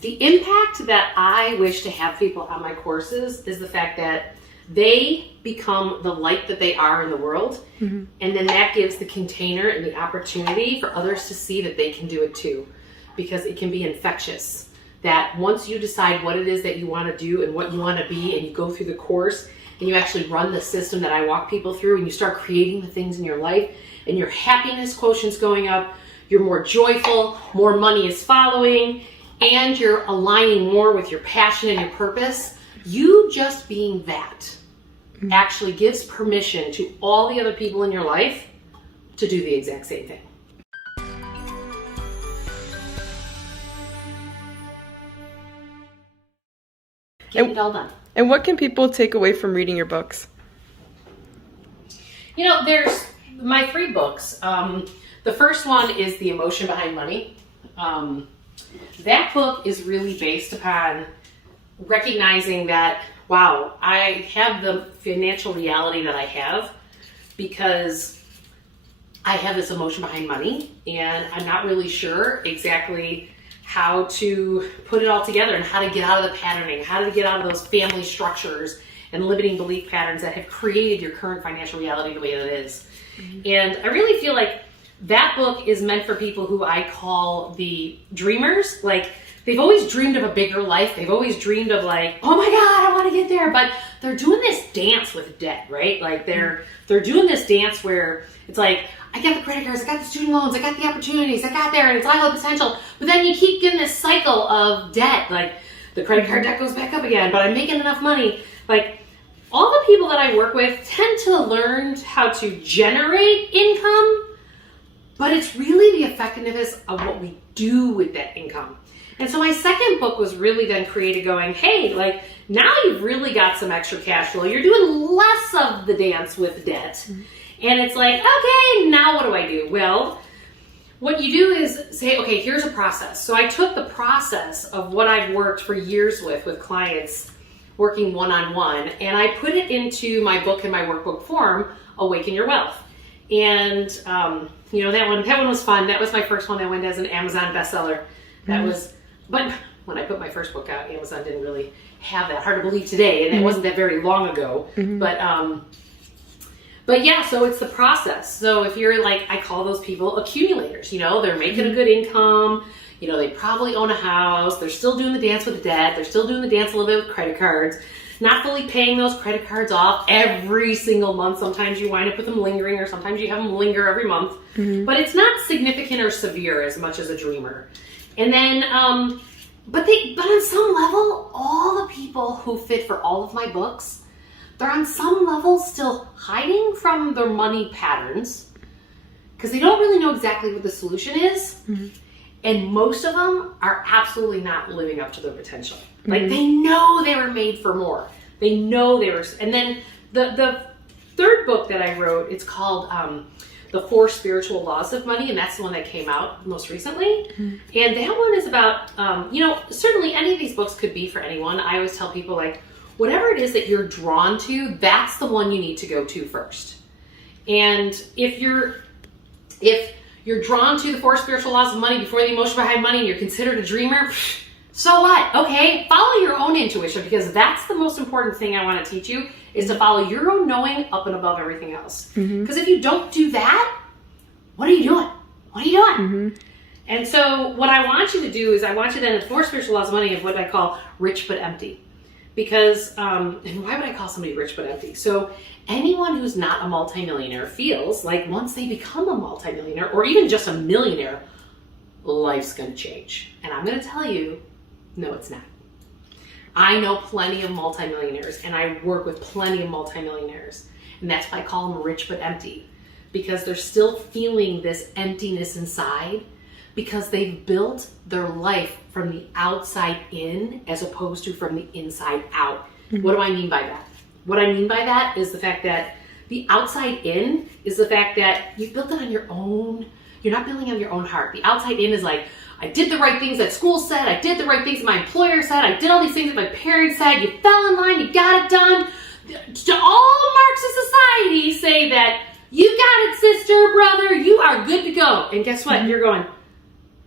The impact that I wish to have people on my courses is the fact that they become the light that they are in the world. And then that gives the container and the opportunity for others to see that they can do it too. Because it can be infectious. That once you decide what it is that you want to do and what you want to be, and you go through the course and you actually run the system that I walk people through, and you start creating the things in your life, and your happiness quotient's going up, you're more joyful, more money is following, and you're aligning more with your passion and your purpose. You just being that actually gives permission to all the other people in your life to do the exact same thing. Get it all done. And what can people take away from reading your books? You know, there's my 3 books. The first one is The Emotion Behind Money. That book is really based upon recognizing that, wow, I have the financial reality that I have because I have this emotion behind money, and I'm not really sure exactly how to put it all together and how to get out of the patterning, how to get out of those family structures and limiting belief patterns that have created your current financial reality the way that it is. And I really feel like that book is meant for people who I call the dreamers. Like, they've always dreamed of a bigger life. They've always dreamed of, like, oh my God, I want to get there. But they're doing this dance with debt, right? Like, they're doing this dance where it's like, I got the credit cards, I got the student loans, I got the opportunities, I got there, and it's all the potential. But then you keep getting this cycle of debt. Like, the credit card debt goes back up again, but I'm making enough money. Like, all the people that I work with tend to learn how to generate income, but it's really the effectiveness of what we do with that income. And so my second book was really then created going, hey, like, now you've really got some extra cash flow. You're doing less of the dance with debt. And it's like, okay, now what do I do? Well, what you do is say, okay, here's a process. So I took the process of what I've worked for years with clients, working one-on-one, and I put it into my book and my workbook form, Awaken Your Wealth. And, you know, that one was fun. That was my first one that went as an Amazon bestseller. But when I put my first book out, Amazon didn't really have that. Hard to believe today, and it wasn't that very long ago. But yeah, so it's the process. So if you're like, I call those people accumulators, you know, they're making a good income, you know, they probably own a house, they're still doing the dance with the debt, they're still doing the dance a little bit with credit cards, not fully paying those credit cards off every single month. Sometimes you wind up with them lingering, or sometimes you have them linger every month. But it's not significant or severe as much as a dreamer. And then, but on some level, all the people who fit for all of my books, they're on some level still hiding from their money patterns because they don't really know exactly what the solution is. And most of them are absolutely not living up to their potential. Like, they know they were made for more. They know they were. And then the third book that I wrote, it's called The 4 Spiritual Laws of Money, and that's the one that came out most recently. And that one is about, you know, certainly any of these books could be for anyone. I always tell people, like, whatever it is that you're drawn to, that's the one you need to go to first. And if you're drawn to the 4 spiritual laws of money before the emotion behind money and you're considered a dreamer, so what? Okay, follow your own intuition, because that's the most important thing I want to teach you, is to follow your own knowing up and above everything else. Because if you don't do that, what are you doing? What are you doing? And so what I want you to do is I want you then, the 4 spiritual laws of money, of what I call rich but empty. Because, and why would I call somebody rich but empty? So anyone who's not a multimillionaire feels like once they become a multimillionaire, or even just a millionaire, life's going to change. And I'm going to tell you, no, it's not. I know plenty of multimillionaires, and I work with plenty of multimillionaires. And that's why I call them rich but empty. Because they're still feeling this emptiness inside, because they've built their life from the outside in as opposed to from the inside out. What do I mean by that? What I mean by that is the fact that the outside in is the fact that you've built it on your own. You're not building on your own heart. The outside in is like, I did the right things that school said. I did the right things that my employer said. I did all these things that my parents said. You fell in line. You got it done. All marks of society say that you got it, sister, brother. You are good to go. And guess what? You're going,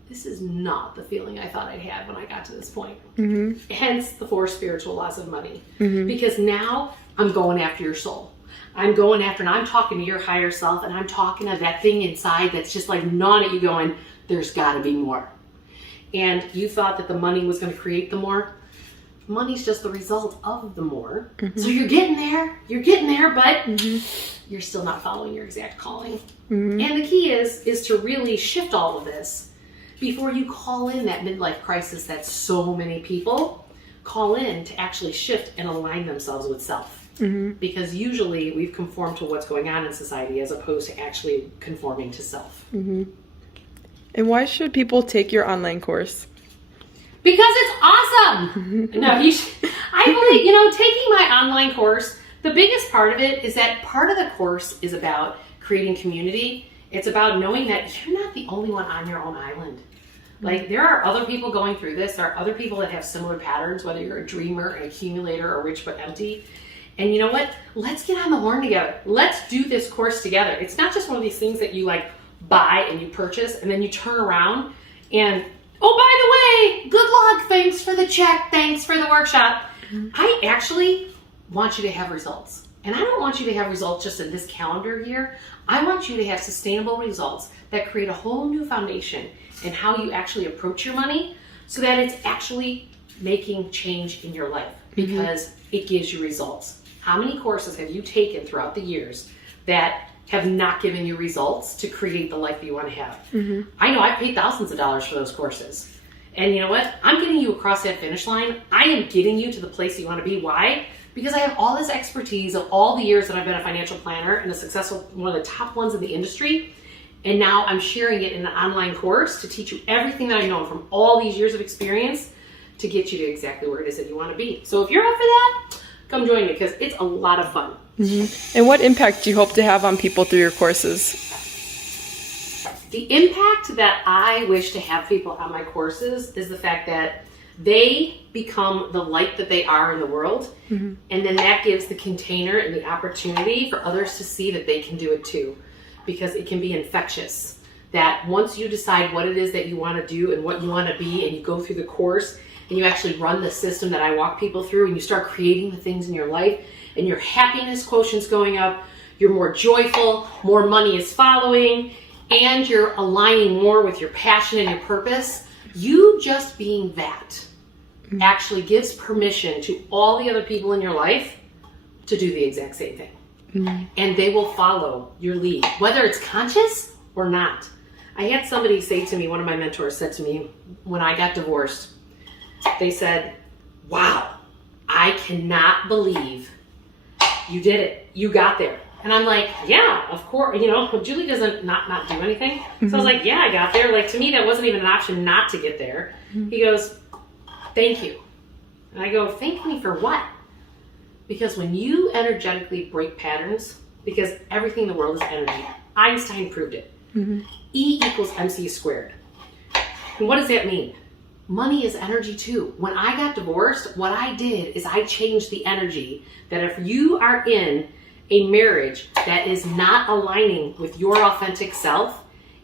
this is not the feeling I thought I'd have when I got to this point. Mm-hmm. Hence the 4 spiritual laws of money. Mm-hmm. Because now I'm going after your soul. I'm going after, and I'm talking to your higher self, and I'm talking to that thing inside that's just like gnawing at you going, there's got to be more. And you thought that the money was going to create the more. Money's just the result of the more. Mm-hmm. So you're getting there, but you're still not following your exact calling. Mm-hmm. And the key is to really shift all of this before you call in that midlife crisis that so many people call in to actually shift and align themselves with self. Mm-hmm. Because usually we've conformed to what's going on in society as opposed to actually conforming to self. Mm-hmm. And why should people take your online course? Because it's awesome. No, I believe, taking my online course, the biggest part of it is that part of the course is about creating community. It's about knowing that you're not the only one on your own island. Like, there are other people going through this. There are other people that have similar patterns, whether you're a dreamer, an accumulator, or rich but empty. And you know what? Let's get on the horn together. Let's do this course together. It's not just one of these things that you buy and you purchase and then you turn around and, oh, by the way, good luck. Thanks for the check. Thanks for the workshop. Mm-hmm. I actually want you to have results. And I don't want you to have results just in this calendar year. I want you to have sustainable results that create a whole new foundation in how you actually approach your money so that it's actually making change in your life because it gives you results. How many courses have you taken throughout the years that have not given you results to create the life that you want to have? Mm-hmm. I know I've paid thousands of dollars for those courses. And you know what? I'm getting you across that finish line. I am getting you to the place you want to be. Why? Because I have all this expertise of all the years that I've been a financial planner and a successful, one of the top ones in the industry. And now I'm sharing it in an online course to teach you everything that I know from all these years of experience to get you to exactly where it is that you want to be. So if you're up for that, come join me because it's a lot of fun. Mm-hmm. And what impact do you hope to have on people through your courses? The impact that I wish to have people on my courses is the fact that they become the light that they are in the world. Mm-hmm. And then that gives the container and the opportunity for others to see that they can do it too. Because it can be infectious. That once you decide what it is that you want to do and what you want to be, and you go through the course and you actually run the system that I walk people through, and you start creating the things in your life, and your happiness quotient's going up, you're more joyful, more money is following, and you're aligning more with your passion and your purpose. You just being that actually gives permission to all the other people in your life to do the exact same thing. Mm-hmm. And they will follow your lead, whether it's conscious or not. I had somebody say to me, one of my mentors said to me, when I got divorced, they said, wow, I cannot believe you did it. You got there. And I'm like, yeah, of course. Julie doesn't not do anything. Mm-hmm. So I was like, yeah, I got there. Like, to me, that wasn't even an option not to get there. Mm-hmm. He goes, thank you. And I go, thank me for what? Because when you energetically break patterns, because everything in the world is energy. Einstein proved it. Mm-hmm. E equals MC squared. And what does that mean? Money is energy too. When I got divorced, what I did is I changed the energy that if you are in a marriage that is not aligning with your authentic self,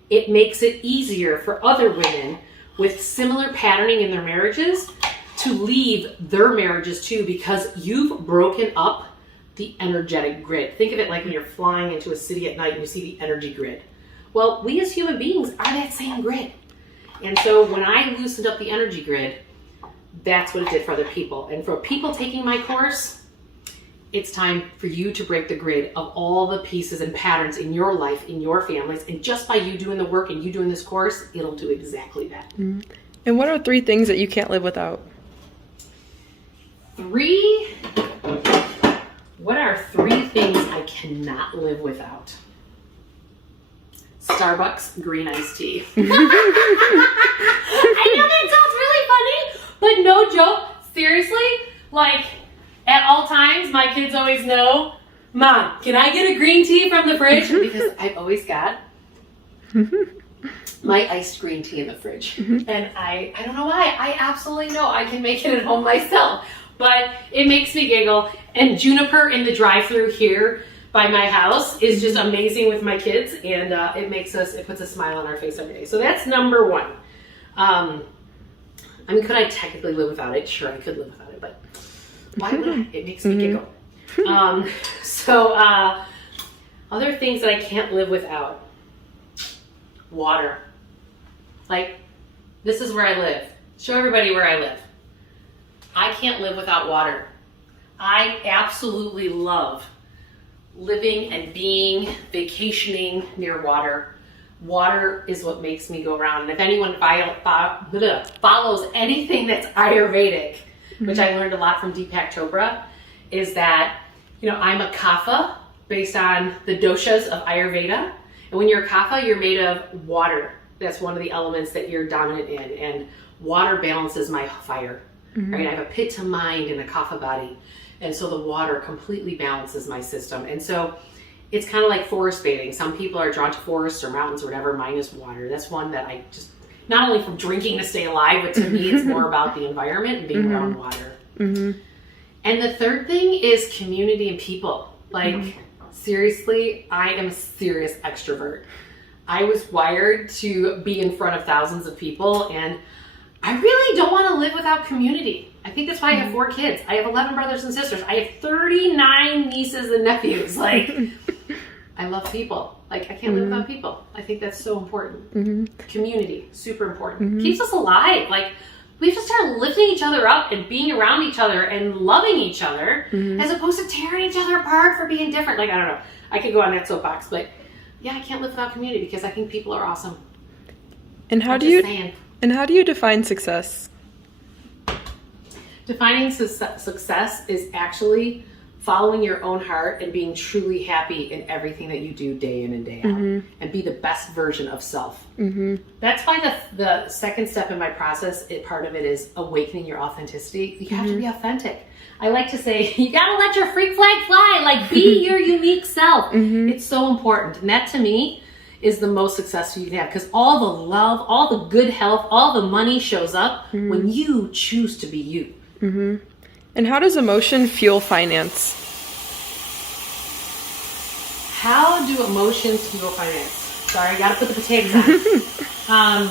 it makes it easier for other women with similar patterning in their marriages to leave their marriages too, because you've broken up the energetic grid. Think of it like when you're flying into a city at night and you see the energy grid. Well, we as human beings are that same grid. And so when I loosened up the energy grid, that's what it did for other people. And for people taking my course, it's time for you to break the grid of all the pieces and patterns in your life, in your families. And just by you doing the work and you doing this course, it'll do exactly that. Mm-hmm. And what are 3 things that you can't live without? 3? What are 3 things I cannot live without? Starbucks green iced tea. I know that sounds really funny, but no joke. Seriously, like at all times, my kids always know, Mom, can I get a green tea from the fridge? Because I've always got my iced green tea in the fridge. And I don't know why. I absolutely know I can make it at home myself. But it makes me giggle. And Juniper in the drive-thru here by my house is just amazing with my kids. And it puts a smile on our face every day. So that's number 1. I mean, could I technically live without it? Sure, I could live without it, but why would I? It makes me giggle. Other things that I can't live without. Water. Like, this is where I live. Show everybody where I live. I can't live without water. I absolutely love living and being, vacationing near water. Water is what makes me go around. And if anyone follows anything that's Ayurvedic, which I learned a lot from Deepak Chopra, is that, I'm a kapha based on the doshas of Ayurveda. And when you're a kapha, you're made of water. That's one of the elements that you're dominant in. And water balances my fire. Right? I have a pitta mind and a kapha body. And so the water completely balances my system. And so it's kind of like forest bathing. Some people are drawn to forests or mountains or whatever, minus water. That's one that I just, not only from drinking to stay alive, but to me it's more about the environment and being around water. And the third thing is community and people. Like, seriously, I am a serious extrovert. I was wired to be in front of thousands of people, and I really don't want to live without community. I think that's why I have 4 kids. I have 11 brothers and sisters. I have 39 nieces and nephews. Like, I love people. Like, I can't live without people. I think that's so important. Community, super important. Keeps us alive. Like, we have to start lifting each other up and being around each other and loving each other as opposed to tearing each other apart for being different. Like, I don't know. I could go on that soapbox, but yeah, I can't live without community because I think people are awesome. And how do you define success? Defining success is actually following your own heart and being truly happy in everything that you do day in and day out, and be the best version of self. That's why the second step in my process, part of it is awakening your authenticity. You have to be authentic. I like to say, you gotta let your freak flag fly, like be your unique self. It's so important. And that to me is the most successful you can have, because all the love, all the good health, all the money shows up when you choose to be you. And how does emotion fuel finance? How do emotions fuel finance? Sorry, I gotta put the potatoes on.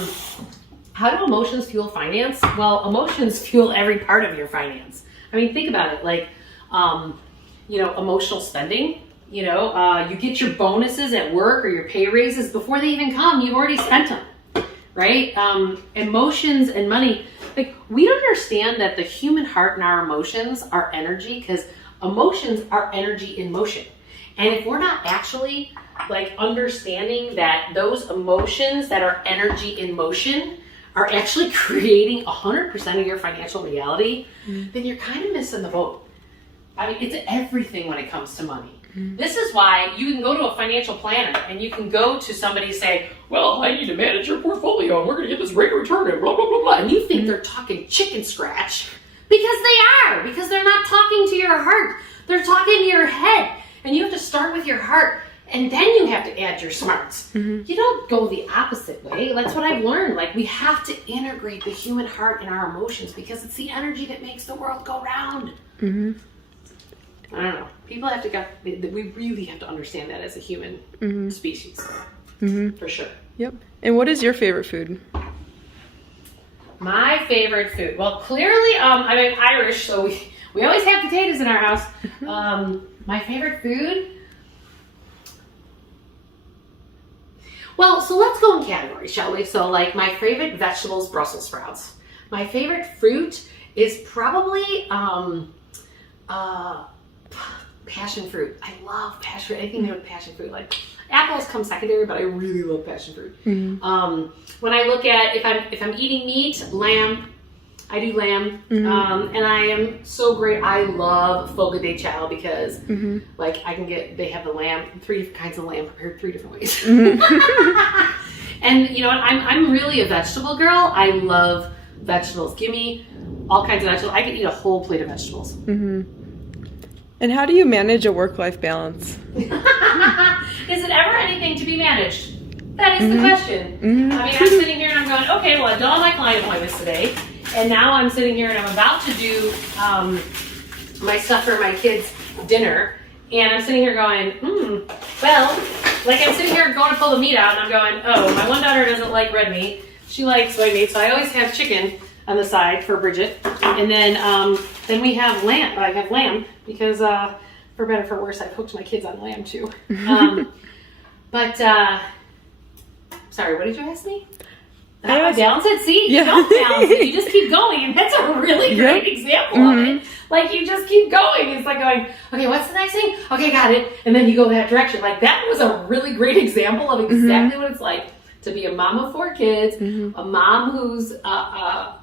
How do emotions fuel finance? Well, emotions fuel every part of your finance. I mean, think about it, like, emotional spending. You get your bonuses at work or your pay raises before they even come. You've already spent them, right? Emotions and money. Like, we don't understand that the human heart and our emotions are energy, because emotions are energy in motion. And if we're not actually like understanding that those emotions that are energy in motion are actually creating 100% of your financial reality, then you're kind of missing the boat. I mean, it's everything when it comes to money. This is why you can go to a financial planner and you can go to somebody and say, well, I need to manage your portfolio and we're going to get this rate of return and blah, blah, blah, blah. And you think they're talking chicken scratch, because they are, because they're not talking to your heart. They're talking to your head. And you have to start with your heart, and then you have to add your smarts. You don't go the opposite way. That's what I've learned. Like, we have to integrate the human heart and our emotions, because it's the energy that makes the world go round. I don't know. People have to we really have to understand that as a human species. For sure. Yep. And what is your favorite food? My favorite food. Well, clearly, I'm Irish, so we always have potatoes in our house. My favorite food? Well, so let's go in categories, shall we? So, like, my favorite vegetables, Brussels sprouts. My favorite fruit is probably passion fruit. I love passion fruit. Anything with passion fruit. Like, apples come secondary, but I really love passion fruit. When I look at, if I'm eating meat, lamb. I do lamb, and I am so great. I love fogo de chao, because like, they have the lamb, 3 kinds of lamb prepared 3 different ways. And you know what? I'm really a vegetable girl. I love vegetables. Give me all kinds of vegetables. I could eat a whole plate of vegetables. And how do you manage a work-life balance? Is it ever anything to be managed? That is the question. I mean, I'm sitting here and I'm going, okay, well, I've done all my client appointments today. And now I'm sitting here and I'm about to do my stuff for my kids' dinner. And I'm sitting here going, well, like, I'm sitting here going to pull the meat out and I'm going, oh, my one daughter doesn't like red meat. She likes white meat, so I always have chicken on the side for Bridget. And then we have lamb. I have lamb because for better or for worse, I've hooked my kids on lamb too. Sorry, what did you ask me? How I balance it? See, you don't balance it. You just keep going, and that's a really great example of it. Like, you just keep going. It's like going, okay, what's the next thing? Okay, got it. And then you go that direction. Like, that was a really great example of exactly what it's like to be a mom of 4 kids, a mom who's, my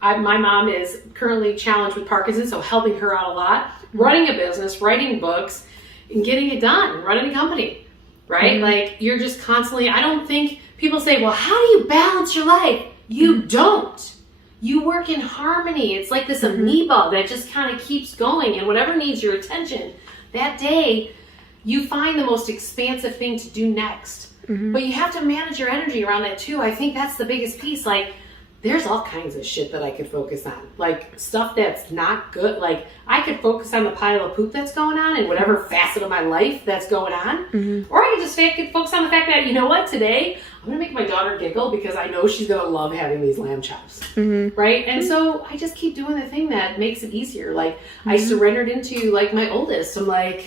mom is currently challenged with Parkinson's, so helping her out a lot, running a business, writing books, and getting it done, running a company, right? Like, you're just constantly, I don't think, people say, well, how do you balance your life? You don't. You work in harmony. It's like this amoeba that just kind of keeps going, and whatever needs your attention that day, you find the most expansive thing to do next. But you have to manage your energy around that too. I think that's the biggest piece. Like, there's all kinds of shit that I could focus on. Like, stuff that's not good. Like, I could focus on the pile of poop that's going on in whatever facet of my life that's going on. Or I could just focus on the fact that, you know what, today I'm going to make my daughter giggle because I know she's going to love having these lamb chops. Right? And so I just keep doing the thing that makes it easier. Like, I surrendered into, like, my oldest. I'm like,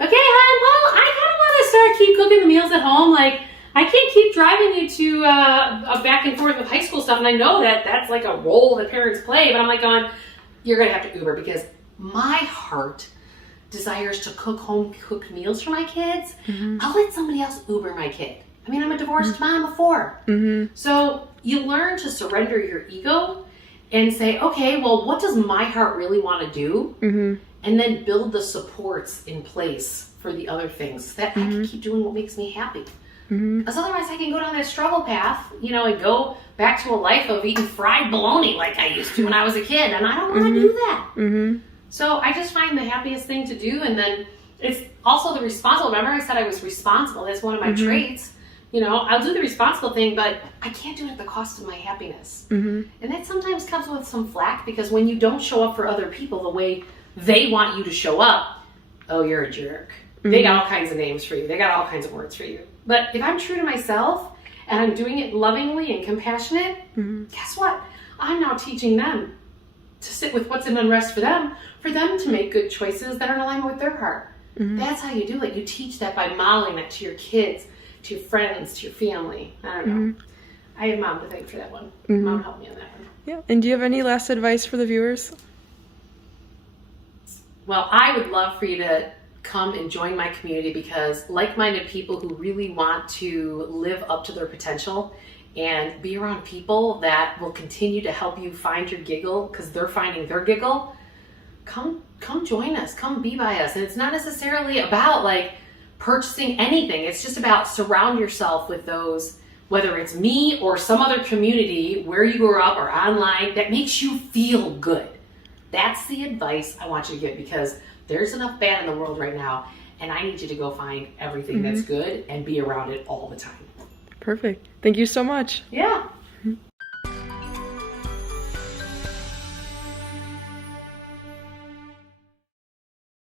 okay, hon, well, I kind of want to keep cooking the meals at home. Like, I can't keep driving you to a back and forth with high school stuff, and I know that that's like a role that parents play, but I'm like going, you're going to have to Uber because my heart desires to cook home-cooked meals for my kids. I'll let somebody else Uber my kid. I mean, I'm a divorced mom of 4. So you learn to surrender your ego and say, okay, well, what does my heart really want to do? And then build the supports in place for the other things so that I can keep doing what makes me happy. Because otherwise I can go down that struggle path, you know, and go back to a life of eating fried bologna like I used to when I was a kid. And I don't want to do that. So I just find the happiest thing to do. And then it's also the responsible. Remember I said I was responsible. That's one of my traits. You know, I'll do the responsible thing, but I can't do it at the cost of my happiness. And that sometimes comes with some flack because when you don't show up for other people the way they want you to show up, oh, you're a jerk. They got all kinds of names for you. They got all kinds of words for you. But if I'm true to myself and I'm doing it lovingly and compassionate, guess what? I'm now teaching them to sit with what's in unrest for them to make good choices that are in alignment with their heart. That's how you do it. You teach that by modeling that to your kids, to your friends, to your family. I don't know. I have Mom to thank for that one. Mom helped me on that one. Yeah. And do you have any last advice for the viewers? Well, I would love for you to come and join my community because like-minded people who really want to live up to their potential and be around people that will continue to help you find your giggle because they're finding their giggle, come join us, come be by us. And it's not necessarily about like purchasing anything. It's just about surround yourself with those, whether it's me or some other community where you grew up or online, that makes you feel good. That's the advice I want you to get because there's enough bad in the world right now, and I need you to go find everything that's good and be around it all the time. Perfect. Thank you so much. Yeah.